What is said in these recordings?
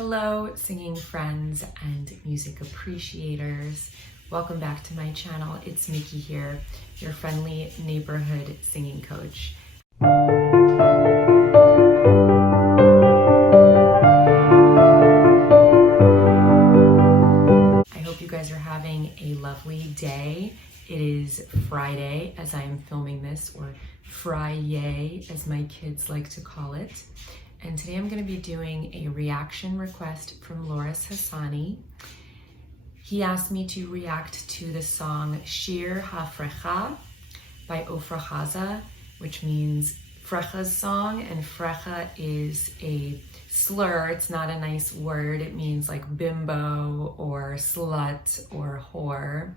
Hello, singing friends and music appreciators. Welcome back to my channel. It's Miki here, your friendly neighborhood singing coach. I hope you guys are having a lovely day. It is Friday as I am filming this, or Friday as my kids like to call it. And today I'm going to be doing a reaction request from Ofra Haza. He asked me to react to the song Shir Ha Frecha by Ofra Haza, which means Frecha's song, and Frecha is a slur. It's not a nice word. It means like bimbo or slut or whore.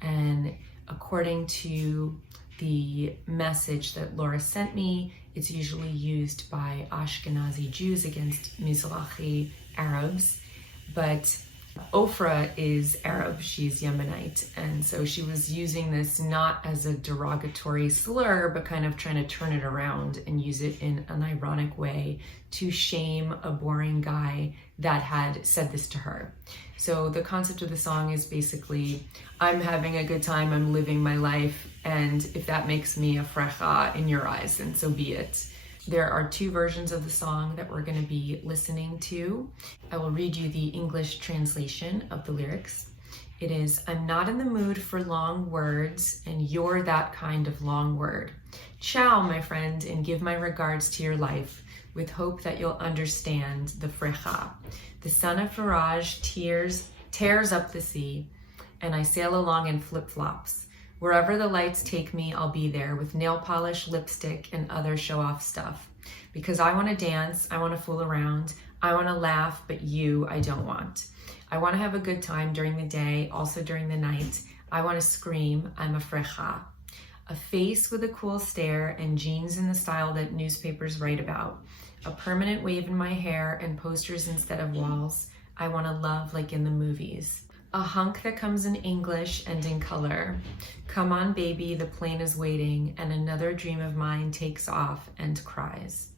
And according to the message that Laura sent me, it's usually used by Ashkenazi Jews against Mizrahi Arabs, but Ofra is Arab, she's Yemenite, and so she was using this not as a derogatory slur, but kind of trying to turn it around and use it in an ironic way to shame a boring guy that had said this to her. So the concept of the song is basically, I'm having a good time, I'm living my life, and if that makes me a frecha in your eyes, then so be it. There are two versions of the song that we're going to be listening to. I will read you the English translation of the lyrics. It is, I'm not in the mood for long words, and you're that kind of long word. Ciao, my friend, and give my regards to your life, with hope that you'll understand the frecha. The son of Faraj tears up the sea, and I sail along in flip-flops. Wherever the lights take me, I'll be there with nail polish, lipstick, and other show-off stuff. Because I want to dance, I want to fool around, I want to laugh, but you, I don't want. I want to have a good time during the day, also during the night. I want to scream, I'm a frecha. A face with a cool stare and jeans in the style that newspapers write about. A permanent wave in my hair and posters instead of walls. I want to love like in the movies. A hunk that comes in English and in color. Come on, baby, the plane is waiting, and another dream of mine takes off and cries.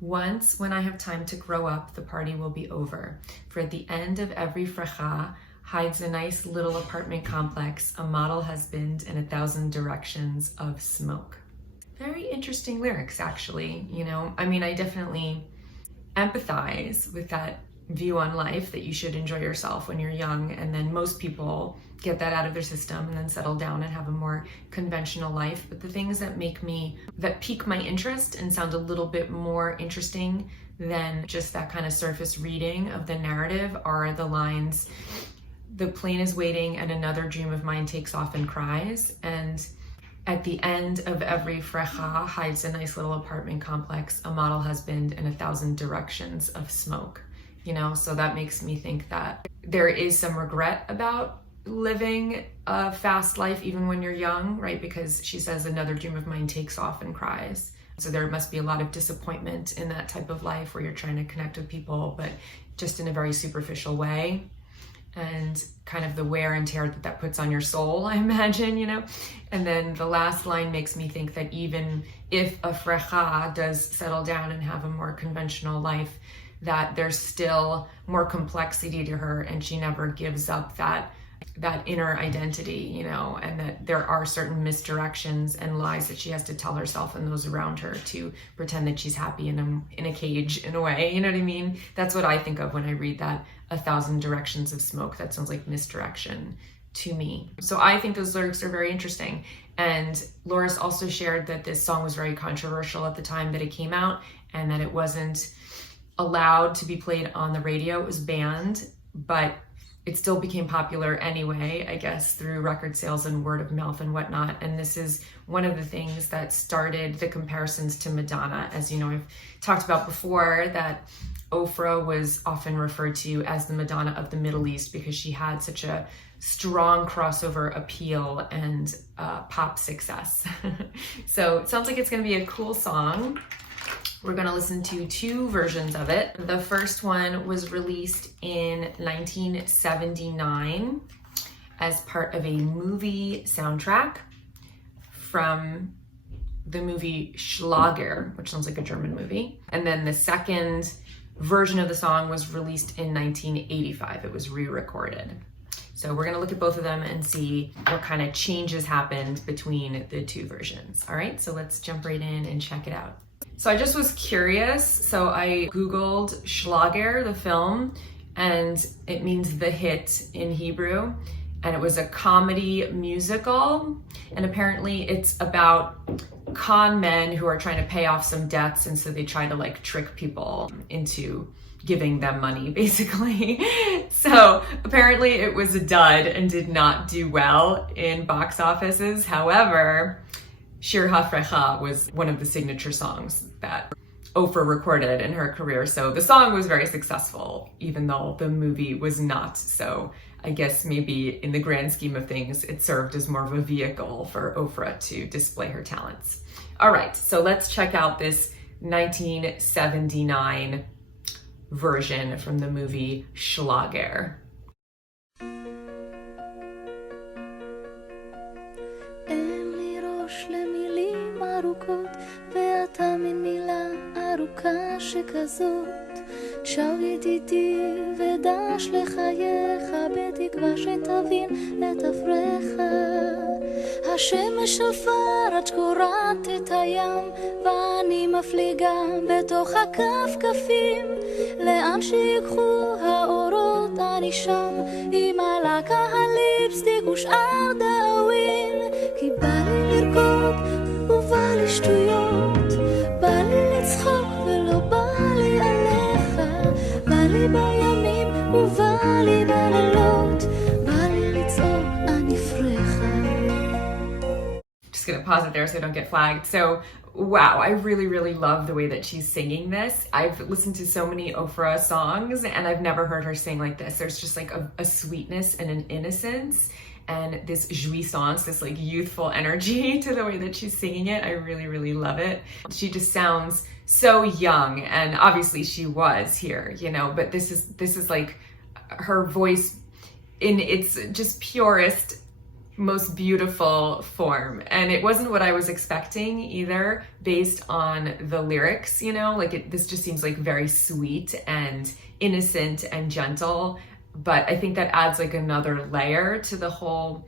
Once, when I have time to grow up, the party will be over. For at the end of every frecha hides a nice little apartment complex, a model husband, and 1,000 directions of smoke. Very interesting lyrics, actually. You know, I mean, I definitely empathize with that view on life, that you should enjoy yourself when you're young, and then most people get that out of their system and then settle down and have a more conventional life. But the things that pique my interest and sound a little bit more interesting than just that kind of surface reading of the narrative are the lines, the plane is waiting and another dream of mine takes off and cries, and at the end of every frecha hides a nice little apartment complex, a model husband, and 1,000 directions of smoke. You know, so that makes me think that there is some regret about living a fast life even when you're young, right? Because she says another dream of mine takes off and cries. So there must be a lot of disappointment in that type of life where you're trying to connect with people, but just in a very superficial way. And kind of the wear and tear that puts on your soul, I imagine, you know? And then the last line makes me think that even if a frecha does settle down and have a more conventional life, that there's still more complexity to her, and she never gives up that inner identity, you know, and that there are certain misdirections and lies that she has to tell herself and those around her to pretend that she's happy in a cage, in a way, you know what I mean? That's what I think of when I read that 1,000 directions of smoke. That sounds like misdirection to me. So I think those lyrics are very interesting. And Loris also shared that this song was very controversial at the time that it came out, and that it wasn't allowed to be played on the radio. It was banned, but it still became popular anyway, I guess, through record sales and word of mouth and whatnot. And this is one of the things that started the comparisons to Madonna. As you know, I've talked about before that Ofra was often referred to as the Madonna of the Middle East because she had such a strong crossover appeal and pop success. So it sounds like it's gonna be a cool song. We're going to listen to two versions of it. The first one was released in 1979 as part of a movie soundtrack from the movie Schlager, which sounds like a German movie. And then the second version of the song was released in 1985. It was re-recorded. So we're gonna look at both of them and see what kind of changes happened between the two versions. All right, so let's jump right in and check it out. So I just was curious, so I Googled Schlager, the film, and it means the hit in Hebrew, and it was a comedy musical, and apparently it's about con men who are trying to pay off some debts, and so they try to like trick people into giving them money, basically. So apparently it was a dud and did not do well in box offices. However, Shir Ha Frecha was one of the signature songs that Ofra recorded in her career. So the song was very successful, even though the movie was not. So I guess maybe in the grand scheme of things, it served as more of a vehicle for Ofra to display her talents. All right, so let's check out this 1979 version from the movie Schlager. ואתה מן מילה ארוכה שכזאת שר ידידי ודש לחייך בתקווה שתבין את אפרך השמש עפר עד שקורעת את הים ואני מפליגה בתוך הכפכפים לאן שיקחו האורות אני שם עם הלקה הליפסטיק ושאר דאווין כי בא לי לרקוד ובא לי שטויות בא לי לצחוק ולא בא לי עליך בא לי בימים ובא לי בלילות בא לי לצעוק אני פרחה. Just gonna pause it there so I don't get flagged. So wow, I really love the way that she's singing this. I've listened to so many Ofra songs and I've never heard her sing like this. There's just like a sweetness and an innocence and this jouissance, this like youthful energy to the way that she's singing it. I really love it. She just sounds so young, and obviously she was here, you know, but this is like her voice in its just purest, most beautiful form. And it wasn't what I was expecting either based on the lyrics, you know, like this just seems like very sweet and innocent and gentle. But I think that adds like another layer to the whole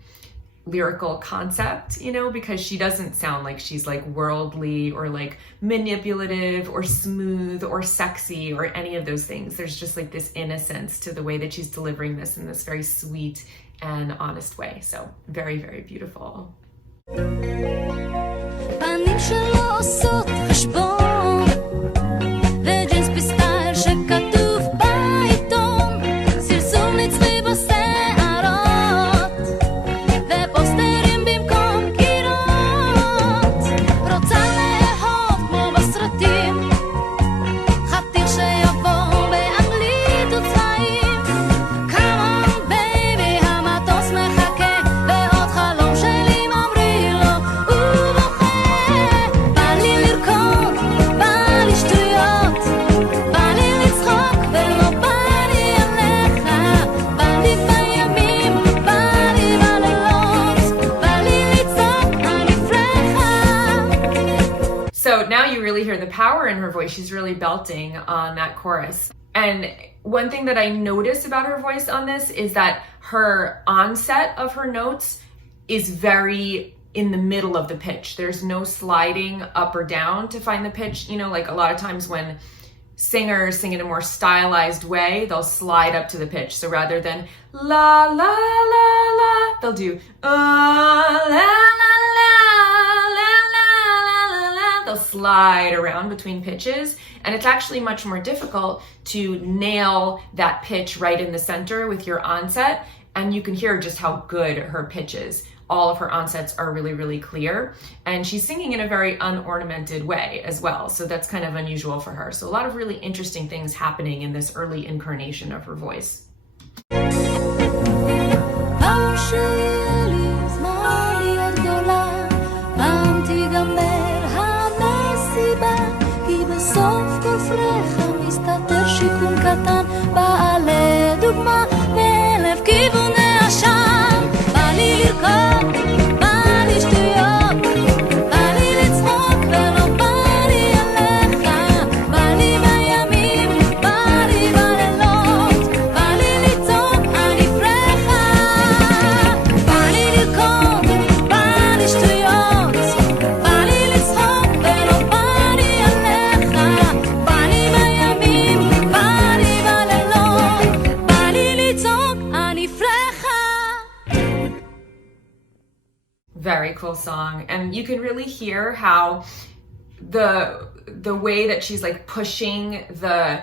lyrical concept, you know, because she doesn't sound like she's like worldly or like manipulative or smooth or sexy or any of those things. There's just like this innocence to the way that she's delivering this in this very sweet and honest way. So very beautiful. So now you really hear the power in her voice. She's really belting on that chorus. And one thing that I notice about her voice on this is that her onset of her notes is very in the middle of the pitch. There's no sliding up or down to find the pitch. You know, like a lot of times when singers sing in a more stylized way, they'll slide up to the pitch. So rather than la la la la, they'll do la la la. They'll slide around between pitches, and it's actually much more difficult to nail that pitch right in the center with your onset, and you can hear just how good her pitch is. All of her onsets are really clear, and she's singing in a very unornamented way as well, so that's kind of unusual for her. So a lot of really interesting things happening in this early incarnation of her voice. very cool song. And you can really hear how the way that she's like pushing the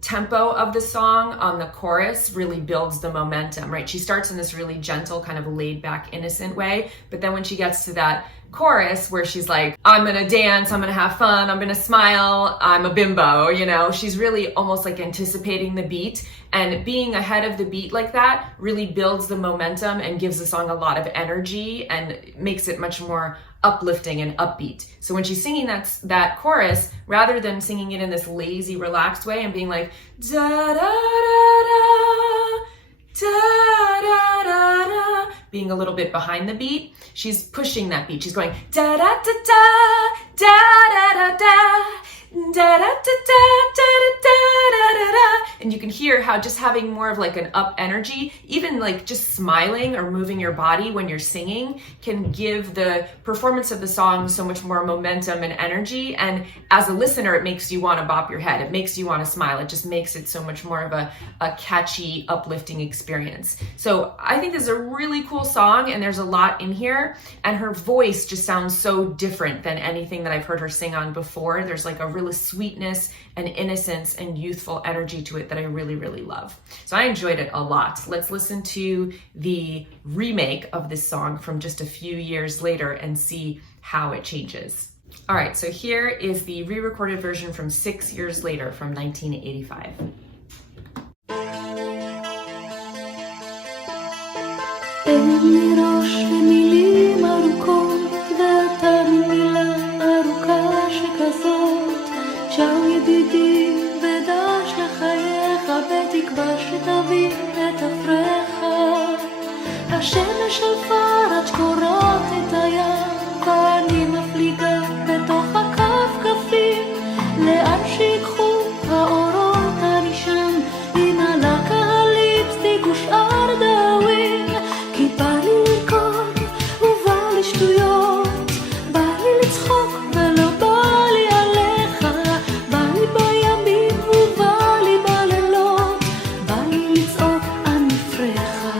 tempo of the song on the chorus really builds the momentum, right? She starts in this really gentle, kind of laid back, innocent way, but then when she gets to that chorus where she's like, I'm gonna dance, I'm gonna have fun, I'm gonna smile, I'm a bimbo, you know, she's really almost like anticipating the beat, and being ahead of the beat like that really builds the momentum and gives the song a lot of energy and makes it much more uplifting and upbeat. So when she's singing that chorus, rather than singing it in this lazy, relaxed way and being like da da da da da da da da, being a little bit behind the beat, she's pushing that beat. She's going da da da da da da da da da da da da, and you can hear how just having more of like an up energy, even like just smiling or moving your body when you're singing, can give the performance of the song so much more momentum and energy. And as a listener, it makes you want to bop your head. It makes you want to smile. It just makes it so much more of a catchy, uplifting experience. So I think this is a really cool song, and there's a lot in here, and her voice just sounds so different than anything that I've heard her sing on before. There's like a really sweetness and innocence and youthful energy to it that I really, really love. So I enjoyed it a lot. Let's listen to the remake of this song from just a few years later and see how it changes. All right, so here is the re-recorded version from 6 years later, from 1985. שר ידידי ודש לחייך בתקווה שתביא את אפריך השמש על פרץ' קוראת את הים ואני מפליגה בתוך הכפכפים לאן שיקחו האורות אני שם עם הלק הליפסטיק ושאר דאווים כי בא לי לרקוד ובא לי שטויות בא לי לצחוק ולא בא לי עליך בא לי בימים ובא לי בלילות בא לי לצעוק אני פרחה.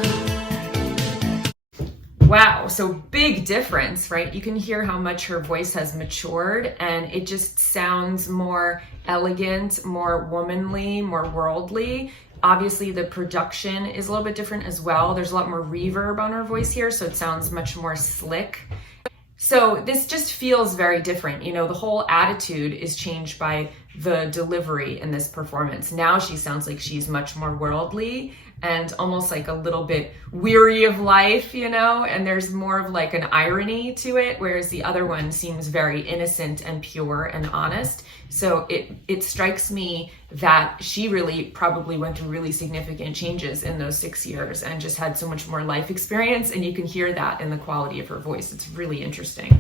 Wow, so big difference, right? You can hear how much her voice has matured, and it just sounds more elegant, more womanly, more worldly. Obviously, the production is a little bit different as well. There's a lot more reverb on her voice here, so it sounds much more slick. So this just feels very different. You know, the whole attitude is changed by the delivery in this performance. Now she sounds like she's much more worldly and almost like a little bit weary of life, you know, and there's more of like an irony to it, whereas the other one seems very innocent and pure and honest. So it strikes me that she really probably went through really significant changes in those 6 years and just had so much more life experience, and you can hear that in the quality of her voice. It's really interesting.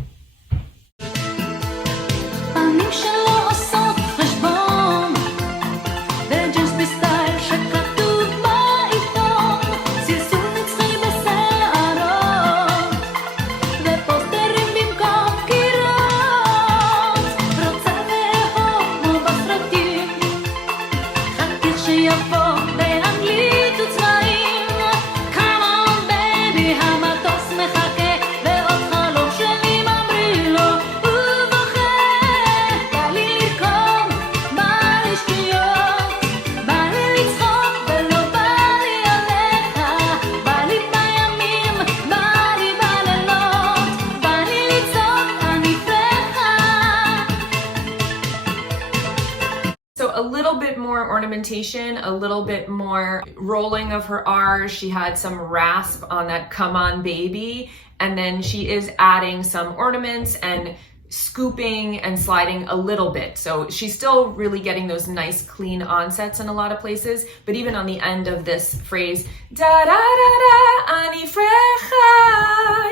Ornamentation, a little bit more rolling of her R's. She had some rasp on that come on baby, and then she is adding some ornaments and scooping and sliding a little bit. So she's still really getting those nice clean onsets in a lot of places, but even on the end of this phrase, da da da da ani frecha,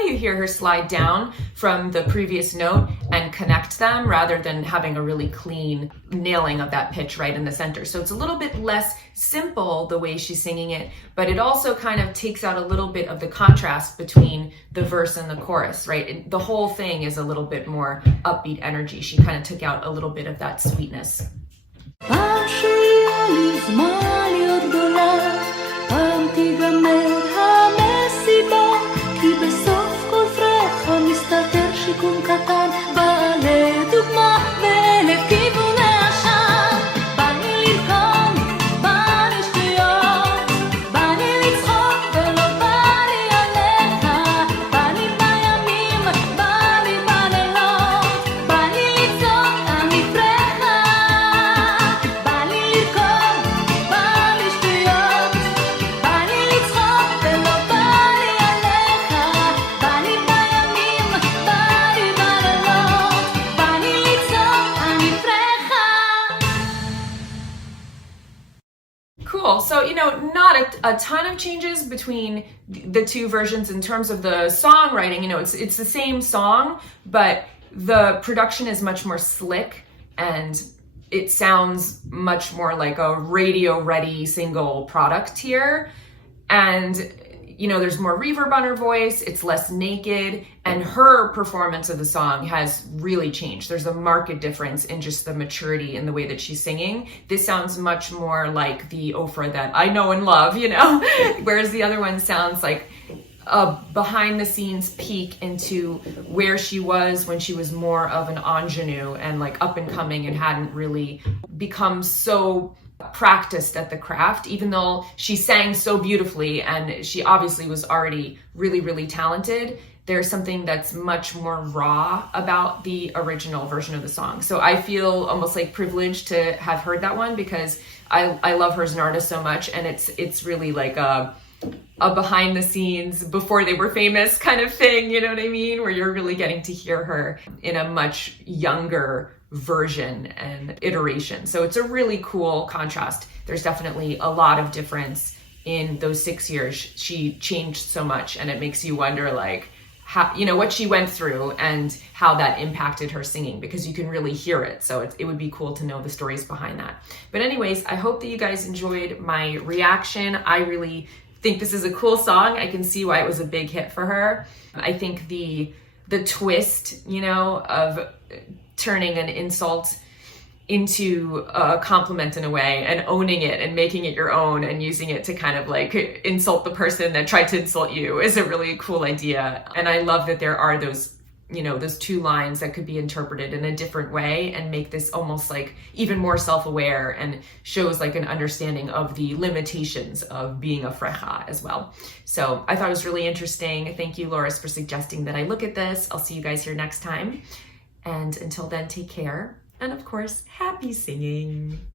you hear her slide down from the previous note and connect them rather than having a really clean nailing of that pitch right in the center. So it's a little bit less simple the way she's singing it, but it also kind of takes out a little bit of the contrast between the verse and the chorus, right? The whole thing is a little bit more upbeat energy. She kind of took out a little bit of that sweetness. תיגמר המסיבה כי בסוף כל פרחה not a ton of changes between the two versions in terms of the songwriting. It's the same song, but the production is much more slick and it sounds much more like a radio-ready single product here. And there's more reverb on her voice, it's less naked, and her performance of the song has really changed. There's a marked difference in just the maturity in the way that she's singing. This sounds much more like the Ofra that I know and love, whereas the other one sounds like a behind the scenes peek into where she was when she was more of an ingenue and like up and coming and hadn't really become so practiced at the craft, even though she sang so beautifully and she obviously was already really, really talented. There's something that's much more raw about the original version of the song. So I feel almost like privileged to have heard that one because I love her as an artist so much, and it's really like a behind the scenes before they were famous kind of thing, you know what I mean? Where you're really getting to hear her in a much younger version and iteration. So it's a really cool contrast. There's definitely a lot of difference in those 6 years. She changed so much, and it makes you wonder like how, what she went through and how that impacted her singing, because you can really hear it. So it would be cool to know the stories behind that. But anyways, I hope that you guys enjoyed my reaction. I really think this is a cool song. I can see why it was a big hit for her. I think the twist, of turning an insult into a compliment in a way and owning it and making it your own and using it to kind of like insult the person that tried to insult you is a really cool idea. And I love that there are those two lines that could be interpreted in a different way and make this almost like even more self-aware and shows like an understanding of the limitations of being a frecha as well. So I thought it was really interesting. Thank you, Loris, for suggesting that I look at this. I'll see you guys here next time. And until then, take care. And of course, happy singing.